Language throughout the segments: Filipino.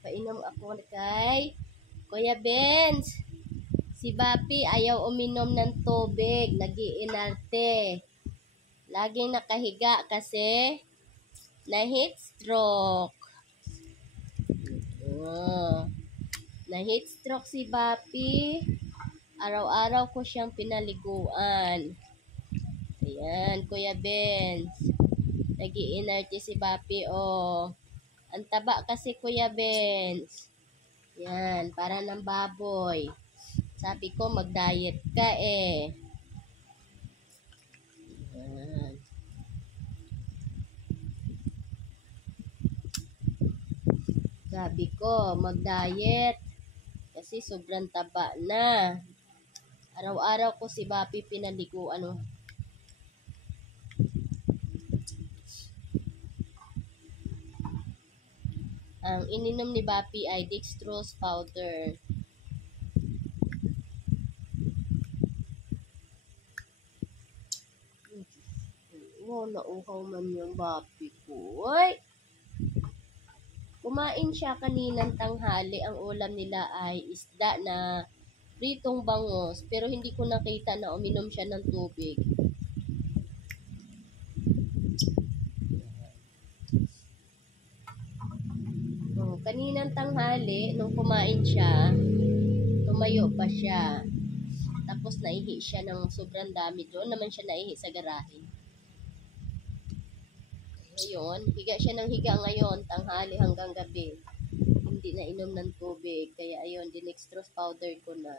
Painom ako kay Kuya Benz. Si Bapi ayaw uminom ng tubig. Nag-iinarte. Laging nakahiga kasi na heat stroke. Na heat stroke si Bapi. Araw-araw ko siyang pinaliguan. Ayan, Kuya Benz. Nag-iinarte si Bapi, oh. Ang taba kasi, Kuya Benz. Yan, para ng baboy. Sabi ko, mag-diet ka eh. Yan. Sabi ko, mag-diet. Kasi sobrang taba na. Araw-araw ko si Bapi pinaliguan, oh. Ang ininom ni Bapi ay dextrose powder. Oh, nauhaw man yung Bapi ko. Uy! Kumain siya kaninang tanghali. Ang ulam nila ay isda na pritong bangos. Pero hindi ko nakita na uminom siya ng tubig. Kaninang tanghali, nung kumain siya, tumayo pa siya. Tapos naihi siya ng sobrang dami. Doon naman siya naihi sa garahe. Ngayon, higa siya ng higa ngayon, tanghali hanggang gabi. Hindi na inom ng tubig. Kaya ayun, dinextrose powder ko na.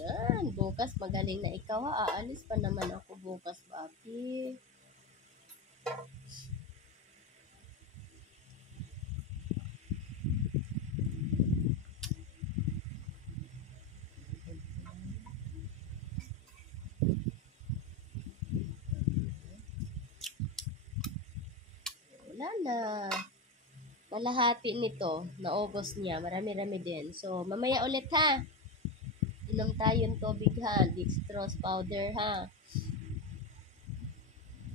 Yan, bukas magaling na ikaw ha. Aalis pa naman ako bukas, Bapi. Wala na. Kalahati nito, naubos niya. Marami-rami din. So, mamaya ulit ha. Inom tayong tubig ha. Dextrose powder ha.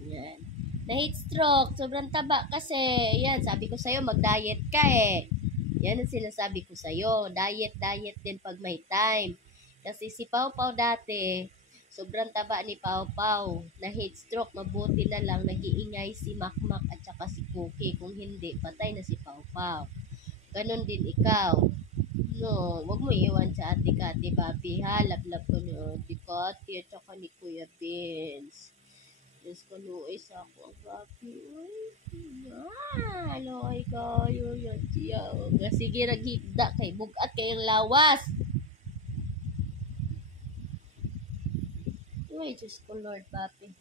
Yan. Na heat stroke. Sobrang taba kasi. Yan, sabi ko sa'yo, mag-diet ka eh. Yan ang sinasabi ko sa'yo. Diet din pag may time. Kasi si Pau Pau dati, sobrang taba ni Pau Pau. Na heat stroke, mabuti na lang nag-iingay si Makmak at saka si Cookie. Kung hindi, patay na si Pau Pau. Ganon din ikaw. No, wag mo iwan sa Ate Kati, Bapi, ha? Love ko ni Ate Kati at saka ni Kuya Vince. Yes, kaluoy sa ako ang Bapi. Uy, aloy kayo yan siya. Sige, raghigda kay bugat kayong lawas. Uy, Diyos ko Lord, Bapi.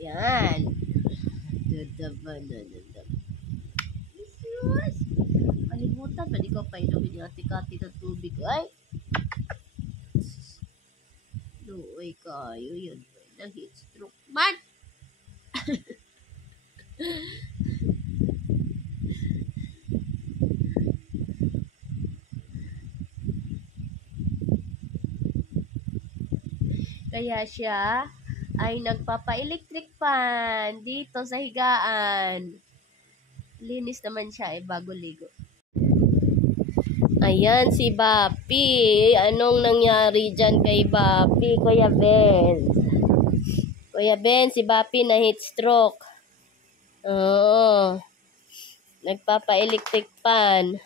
Ayan. Kalimutan, pwede ko pa inumin yung Ate Kati ng tubig. Ay! Luoy kayo yun. Nag-heat stroke man! Kaya siya ay nagpapa-electric fan dito sa higaan. Linis naman siya eh, bago ligo. Ayan si Bapi. Anong nangyari dyan kay Bapi, Kuya Ben? Kuya Ben, si Bapi na heat stroke. Oo. Nagpapa-electric fan.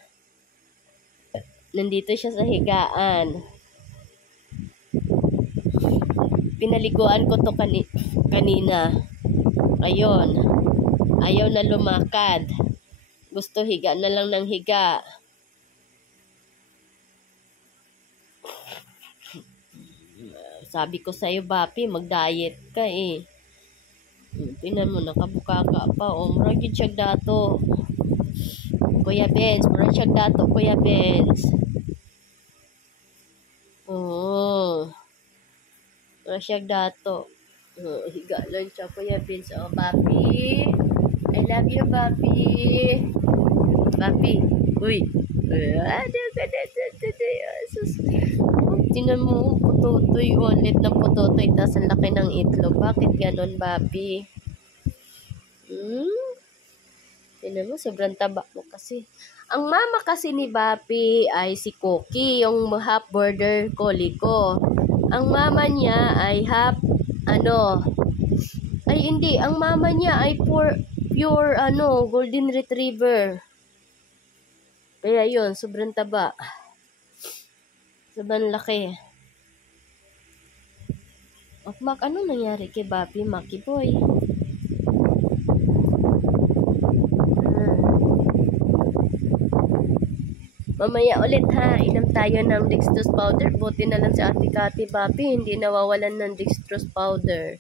Nandito siya sa higaan. Pinaliguan ko to kanina. Ayun. Ayaw na lumakad. Gusto higa na lang ng higa. Sabi ko sa'yo, Bapi, mag-diet ka eh. Tingnan mo, nakabuka ka pa. O, murag yun siya dato. Kuya Benz, murag siya dato, Kuya Benz. Oo. Murag siya dato. Higa lang siya, Kuya Benz. O, Bapi. I love you, Bapi. Bapi. Uy. Tingnan mo, putotoy. Ulit ng putotoy. Tapos ang laki ng itlog. Bakit ganon, Bapi? Tingnan mo, sobrang taba mo kasi. Ang mama kasi ni Bapi ay si Cookie, yung half border collie ko. Ang mama niya ay half, ay hindi, ang mama niya ay pure golden retriever. Kaya yun, sobrang taba. Sobrang laki. Mak, ano nangyari kay Bapi, Maki Boy? Mamaya ulit ha, inom tayo ng dextrose powder. Buti na lang si Ate Kati, Bapi, hindi nawawalan ng dextrose powder.